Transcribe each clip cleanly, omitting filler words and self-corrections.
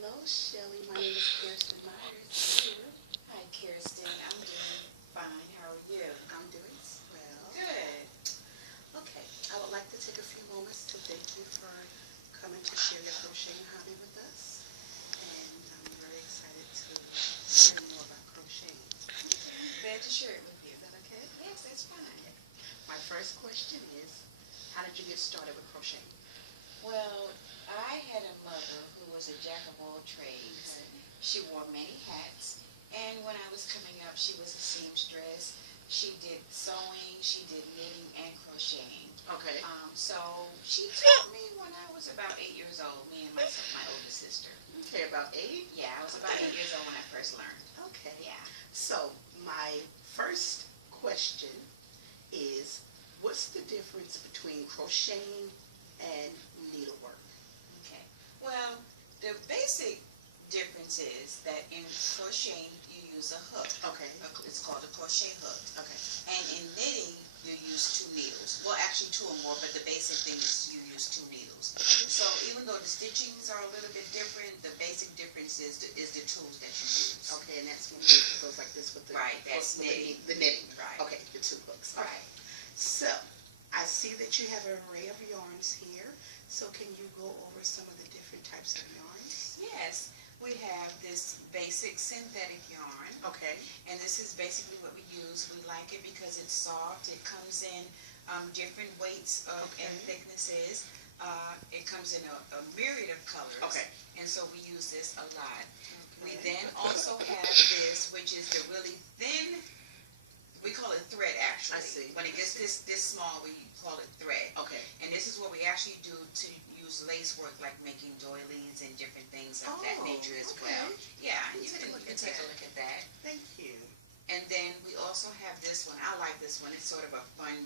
Hello, Shelly. My name is Kirsten Meyers. Hi, Kirsten. I'm doing fine. How are you? I'm doing well. Good. Okay, I would like to take a few moments to thank you for coming to share your crocheting hobby with us. And I'm very excited to hear more about crocheting. Glad to share it with you. Is that okay? Yes, that's fine. My first question is, how did you get started with crocheting? Well, I had a mother who was a jack of all trades. She wore many hats, and when I was coming up, she was a seamstress. She did sewing, she did knitting and crocheting. Okay. So she taught me when I was about 8 years old, me and my older sister. Okay, about 8? Yeah, I was about 8 years old when I first learned. Okay. Yeah. So, my first question is, what's the difference between crocheting and needlework? Okay. Well, the basic difference is that in crocheting you use a hook. Okay. It's called a crochet hook. Okay. And in knitting you use 2 needles. Well, actually 2 or more, but the basic thing is you use 2 needles. So even though the stitchings are a little bit different, the basic difference is the tools that you use. Okay, and that's when it goes like this with the Right, that's knitting. The knitting. Right. Okay, the 2 hooks. Right. Okay. So, I see that you have an array of yarns here. So can you go over some of the different types of yarns? Yes. We have this basic synthetic yarn. Okay. And this is basically what we use. We like it because it's soft. It comes in different weights and thicknesses. It comes in a myriad of colors. Okay. And so we use this a lot. Okay. We then also have this, which is the really thin, we call it thread actually. I see. When it gets this small, we call it thread. Okay. And this is what we actually do to use lace work, like making doilies and different things of that nature as well. Yeah, you can take a look at that. Thank you. And then we also have this one. I like this one. It's sort of a fun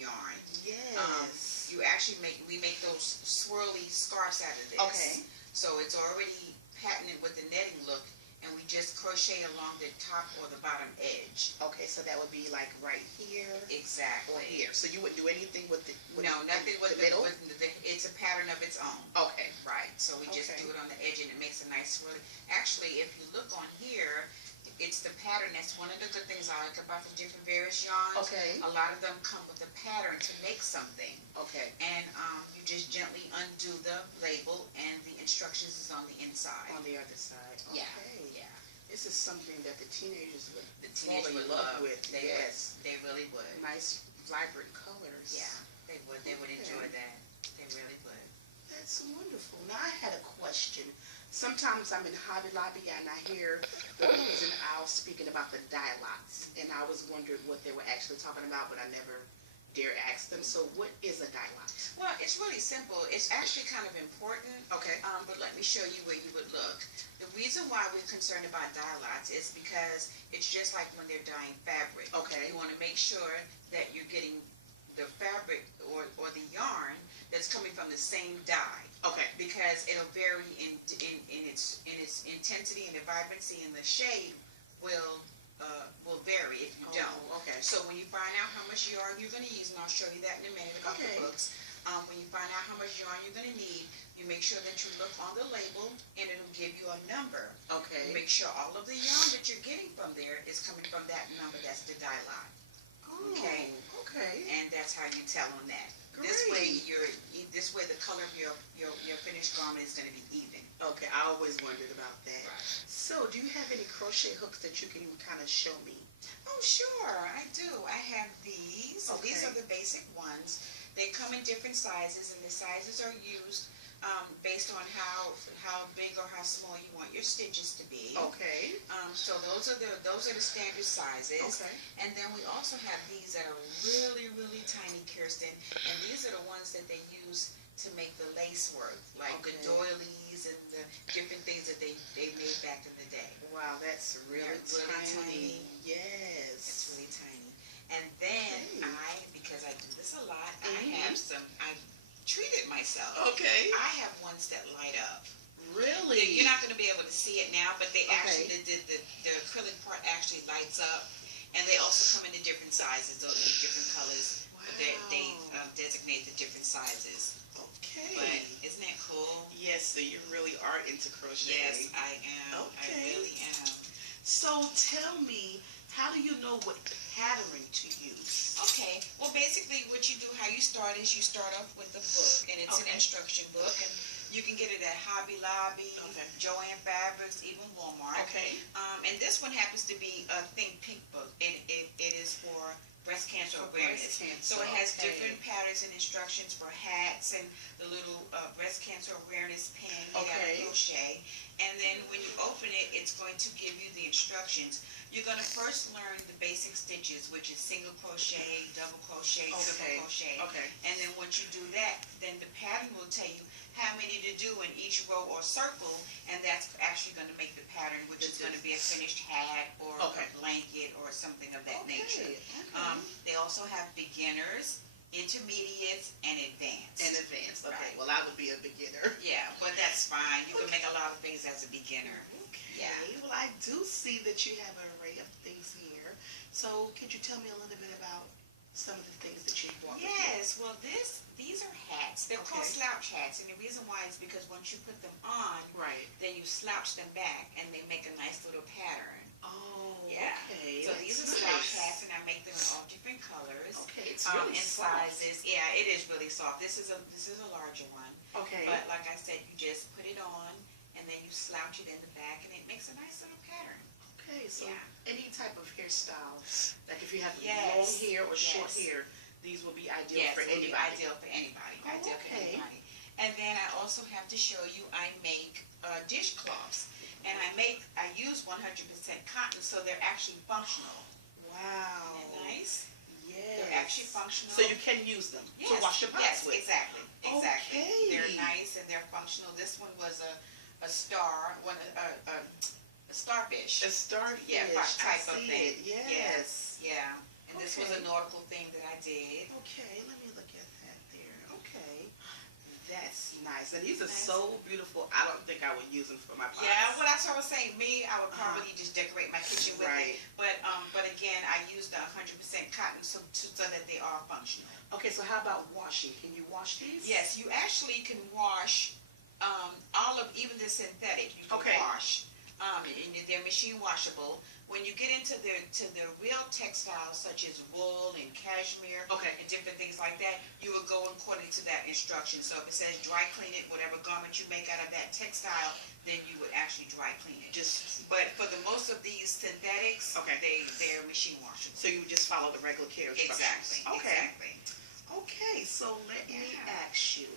yarn. Yes. We make those swirly scarves out of this. Okay. So it's already patented with the netting look, and we just crochet along the top or the bottom edge. Okay, so that would be like right here. Exactly. Or here. So you wouldn't do anything with the nothing with the middle? It's a pattern of its own. Okay. Right. So we just do it on the edge, and it makes a nice swirly. Actually, if you look on here, it's the pattern. That's one of the good things I like about the different various yarns. Okay. A lot of them come with a pattern to make something. Okay. And you just gently undo the label, and the instructions is on the inside. On the other side. Yeah. Okay. Yeah. This is something that the teenagers would fall in love with. Yes. They really would. Nice, vibrant colors. Yeah. They would. They would enjoy that. They really would. That's wonderful. Now I had a question. Sometimes I'm in Hobby Lobby and I hear the ladies in the aisle speaking about the dye lots, and I was wondering what they were actually talking about, but I never dare ask them. So what is a dye lot? Well, it's really simple. It's actually kind of important. Okay. But let me show you where you would look. The reason why we're concerned about dye lots is because it's just like when they're dyeing fabric. Okay. You want to make sure that you're getting the fabric or the yarn that's coming from the same dye. Okay. Because it'll vary in its intensity, and the vibrancy, and the shade will vary if you don't. Okay. So when you find out how much yarn you're going to use, and I'll show you that in a minute about the books. When you find out how much yarn you're going to need, you make sure that you look on the label, and it'll give you a number. Okay. Make sure all of the yarn that you're getting from there is coming from that number. That's the dye lot. Okay. Okay. And that's how you tell on that. Great. This way the color of your finished garment is going to be even. Okay, I always wondered about that. Right. So, do you have any crochet hooks that you can kind of show me? Oh, sure, I do. I have these. So these are the basic ones. They come in different sizes, and the sizes are used based on how big or how small you want your stitches to be. Okay. So those are the standard sizes. Okay. And then we also have these that are really, really tiny, Kirsten. And these are the ones that they use to make the lace work, like the doilies and the different things that they made back in the day. Wow, that's really tiny. Yes. It's really tiny. And then because I do this a lot, I treated myself. Okay. I have ones that light up. Really? You're not going to be able to see it now, but they actually, the acrylic part actually lights up. And they also come in different sizes. Those are different colors. Wow. They designate the different sizes. Okay. But isn't that cool? Yes, so you really are into crochet. Yes, I am. Okay. I really am. So tell me, how do you know what pattern to use? Okay, well basically what you do, how you start is you start off with a book, and it's an instruction book, and you can get it at Hobby Lobby, Joann Fabrics, even Walmart. Okay. And this one happens to be a Think Pink book, and it is for breast cancer awareness. So it has different patterns and instructions for hats and the little breast cancer awareness pin made out of crochet. And then when you open it, it's going to give you the instructions. You're going to first learn the basic stitches, which is single crochet, double crochet, triple crochet. And then once you do that, then the pattern will tell you how many to do in each row or circle, and that's actually going to make the pattern, which is going to be a finished hat or a blanket or something of that nature. They also have beginners, intermediates, and advanced. Okay. Well, I would be a beginner. Yeah, but that's fine. You can make a lot of things as a beginner. Okay. Well, I do see that you have an array of things here. So, could you tell me a little bit about some of the things that you brought? Yes. Well, these are hats. They're called slouch hats, and the reason why is because once you put them on, then you slouch them back, and they make a nice little pattern. Oh, yeah. Okay. So these are slouch hats, and I make them in all different colors. Okay, it's really and soft. sizes. Yeah, it is really soft. This is a larger one. Okay. But like I said, you just put it on, and then you slouch it in the back, and it makes a nice little pattern. Okay, so any type of hairstyle, like if you have long hair or short hair, these will be ideal for anybody. Ideal for anybody. Ideal for anybody. And then I also have to show you, I make dishcloths. And I use 100% cotton, so they're actually functional. Wow. Isn't that nice? Yes. They're actually functional. So you can use them to wash your pots with. Yes, exactly. Exactly. Okay. They're nice and they're functional. This one was a star, a starfish. A starfish. Yeah, type of thing. Yes. Yeah. And this was a nautical thing that I did. Okay, let me look at that there. Okay. That's nice. And these are so beautiful. I don't think I would use them for my pots. Yeah, well, that's what I was saying. Me, I would probably just decorate my kitchen with it. But again, I used 100% cotton so that they are functional. Okay, so how about washing? Can you wash these? Yes, you actually can wash all of, even the synthetic, you can wash. And they're machine washable. When you get into the real textiles such as wool and cashmere and different things like that, you would go according to that instruction. So if it says dry clean it, whatever garment you make out of that textile, then you would actually dry clean it. But for the most of these synthetics, they're machine washable. So you just follow the regular care instructions. Exactly. Exactly. Okay, so let me ask you,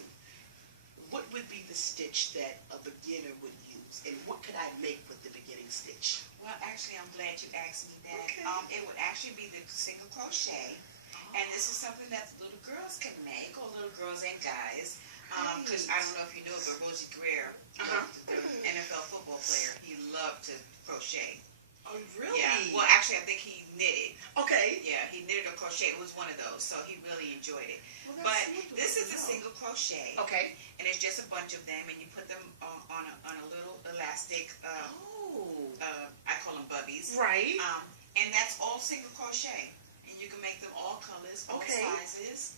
what would be the stitch that a beginner would use, and what could I make with the beginning stitch? Well, actually, I'm glad you asked me that. It would actually be the single crochet, and this is something that little girls can make, or little girls and guys. Because I don't know if you know, but Rosie Greer, the NFL football player, he loved to crochet. Oh, really? Yeah. Well, actually, I think he knitted. Okay. Yeah, he knitted or crochet. It was one of those, so he really enjoyed it. Well, but this is a single crochet. Okay. And it's just a bunch of them, and you put them on a little elastic. I call them bubbies. Right. And that's all single crochet, and you can make them all colors, all sizes.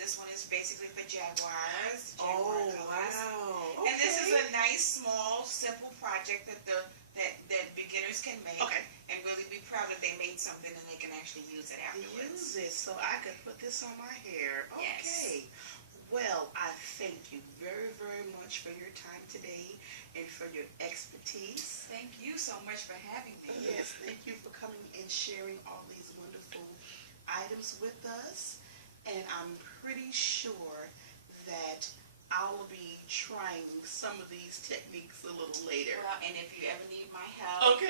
This one is basically for jaguars. Jaguar colors. Wow. And this is a nice, small, simple project that beginners can make and really be proud that they made something and they can actually use it afterwards. Use it so I could put this on my hair. Okay. Yes. Well, I thank you very, very much for your time today and for your expertise. Thank you so much for having me. Yes, thank you for coming and sharing all these wonderful items with us. And I'm pretty sure that I will be trying some of these techniques a little later. Well, and if you ever need my help,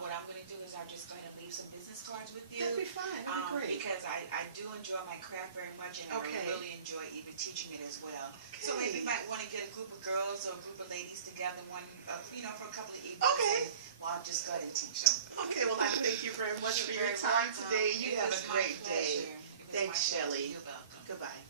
what I'm going to do is I'm just going to leave some business cards with you. That'd be fine. That'd be great. Because I do enjoy my craft very much, and I really enjoy even teaching it as well. So maybe you might want to get a group of girls or a group of ladies together, for a couple of evenings. Well, I'll just go ahead and teach them. Okay. Well, I thank you very much for your time today. You have a great day. Thanks, Shelley. You're welcome. Goodbye.